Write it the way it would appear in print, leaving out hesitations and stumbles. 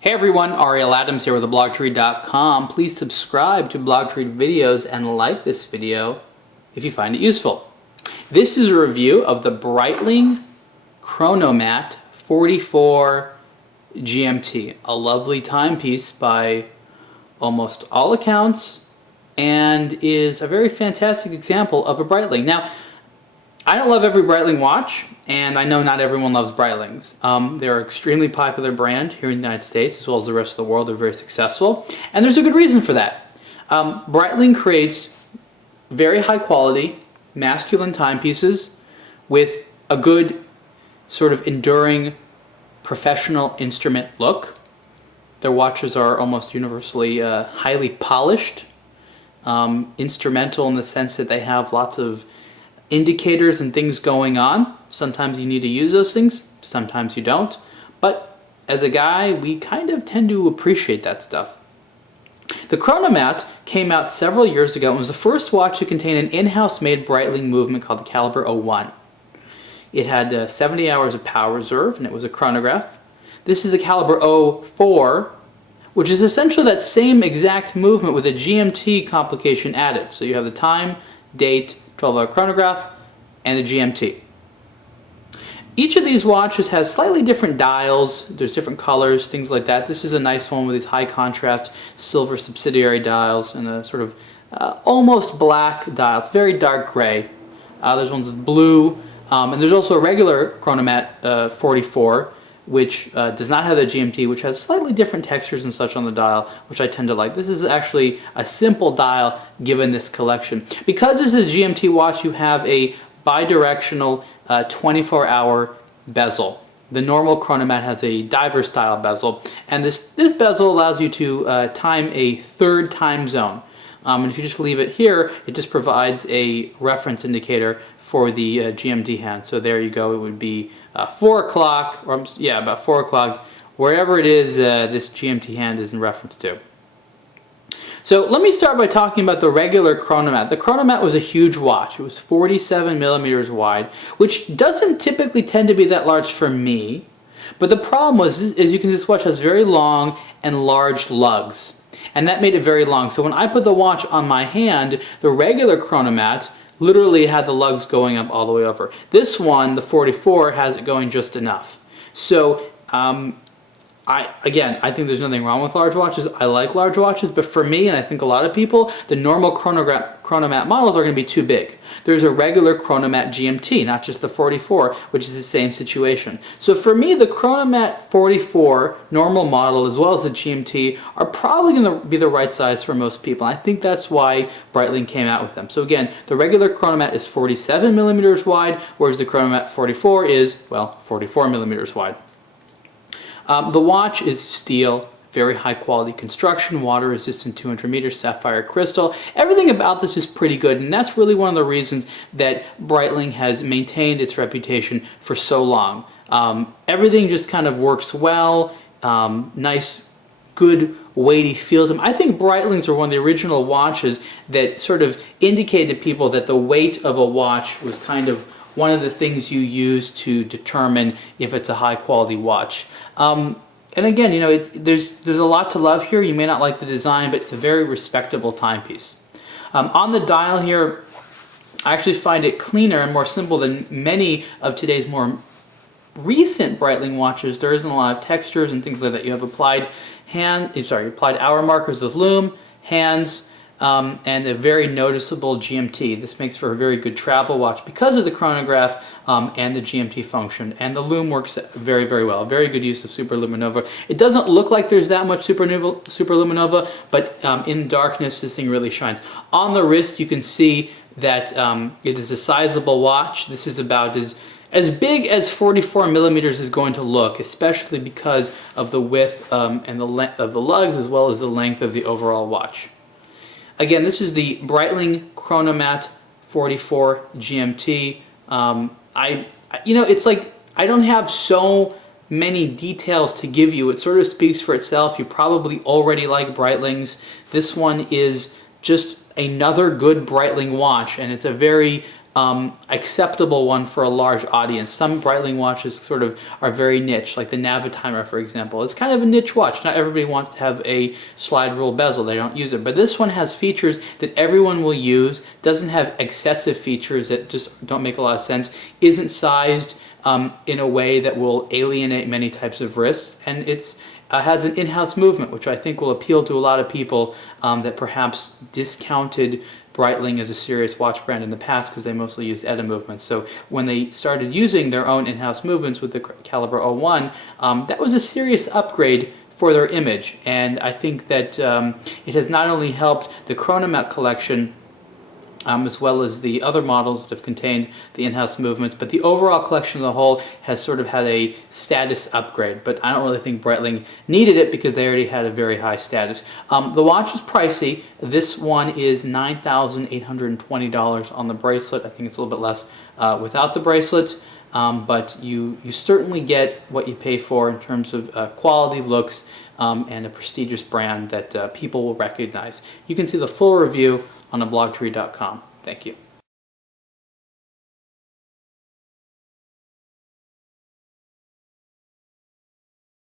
Hey everyone, Ariel Adams here with theblogtree.com. Please subscribe to Blogtree videos and like this video if you find it useful. This is a review of the Breitling Chronomat 44 GMT, a lovely timepiece by almost all accounts and is a very fantastic example of a Breitling. Now, I don't love every Breitling watch, and I know not everyone loves Breitlings. They're an extremely popular brand here in the United States as well as the rest of the world. They're very successful, and there's a good reason for that. Breitling creates very high quality masculine timepieces with a good sort of enduring professional instrument look. Their watches are almost universally highly polished, instrumental in the sense that they have lots of indicators and things going on. Sometimes you need to use those things, sometimes you don't. But as a guy, we kind of tend to appreciate that stuff. The Chronomat came out several years ago and was the first watch to contain an in-house made Breitling movement called the Caliber 01. It had 70 hours of power reserve and it was a chronograph. This is the Caliber 04, which is essentially that same exact movement with a GMT complication added. So you have the time, date, 12-hour chronograph, and a GMT. Each of these watches has slightly different dials. There's different colors, things like that. This is a nice one with these high contrast silver subsidiary dials and a sort of almost black dial. It's very dark gray. There's ones with blue, and there's also a regular Chronomat 44, which does not have the GMT, which has slightly different textures and such on the dial, which I tend to like. This is actually a simple dial given this collection. Because this is a GMT watch, you have a bidirectional 24-hour bezel. The normal Chronomat has a diver style bezel, and this bezel allows you to time a third time zone. And if you just leave it here, it just provides a reference indicator for the GMT hand. So there you go, it would be 4 o'clock, or yeah, about 4 o'clock, wherever it is this GMT hand is in reference to. So let me start by talking about the regular Chronomat. The Chronomat was a huge watch. It was 47 millimeters wide, which doesn't typically tend to be that large for me. But the problem was, as you can see, this watch has very long and large lugs. And that made it very long. So when I put the watch on my hand, the regular Chronomat literally had the lugs going up all the way over. This one, the 44, has it going just enough. So I think there's nothing wrong with large watches. I like large watches, but for me, and I think a lot of people, the normal Chronomat models are going to be too big. There's a regular Chronomat GMT, not just the 44, which is the same situation. So for me, the Chronomat 44 normal model as well as the GMT are probably going to be the right size for most people. I think that's why Breitling came out with them. So again, the regular Chronomat is 47 millimeters wide, whereas the Chronomat 44 is, well, 44 millimeters wide. The watch is steel, very high quality construction, water resistant 200 meters, sapphire crystal. Everything about this is pretty good, and that's really one of the reasons that Breitling has maintained its reputation for so long. Everything just kind of works well, nice, good, weighty feel to them. I think Breitlings are one of the original watches that sort of indicated to people that the weight of a watch was kind of one of the things you use to determine if it's a high quality watch. And again, you know, there's a lot to love here. You may not like the design, but it's a very respectable timepiece. On the dial here, I actually find it cleaner and more simple than many of today's more recent Breitling watches. There isn't a lot of textures and things like that. You have applied hour markers with lume, hands, and a very noticeable GMT. This makes for a very good travel watch because of the chronograph and the GMT function. And the lume works very, very well. Very good use of Super-Luminova. It doesn't look like there's that much Super-Luminova, but in darkness, this thing really shines. On the wrist, you can see that it is a Sizeable Watch. This is about as big as 44 millimeters is going to look, especially because of the width and the length of the lugs as well as the length of the overall watch. Again, this is the Breitling Chronomat 44 GMT. It's like I don't have so many details to give you. It sort of speaks for itself. You probably already like Breitlings. This one is just another good Breitling watch, and it's a very acceptable one for a large audience. Some Breitling watches sort of are very niche, like the Navitimer, for example. It's kind of a niche watch. Not everybody wants to have a slide rule bezel. They don't use it. But this one has features that everyone will use, doesn't have excessive features that just don't make a lot of sense, isn't sized in a way that will alienate many types of wrists, and it's has an in-house movement, which I think will appeal to a lot of people that perhaps discounted Breitling as a serious watch brand in the past because they mostly used ETA movements. So when they started using their own in-house movements with the Caliber 01, that was a serious upgrade for their image. And I think that it has not only helped the Chronomat collection as well as the other models that have contained the in-house movements, but the overall collection as a whole has sort of had a status upgrade. But I don't really think Breitling needed it because they already had a very high status. The watch is pricey. This one is $9,820 on the bracelet. I think it's a little bit less without the bracelet, but you certainly get what you pay for in terms of quality, looks, and a prestigious brand that people will recognize. You can see the full review on theblogtree.com. Thank you.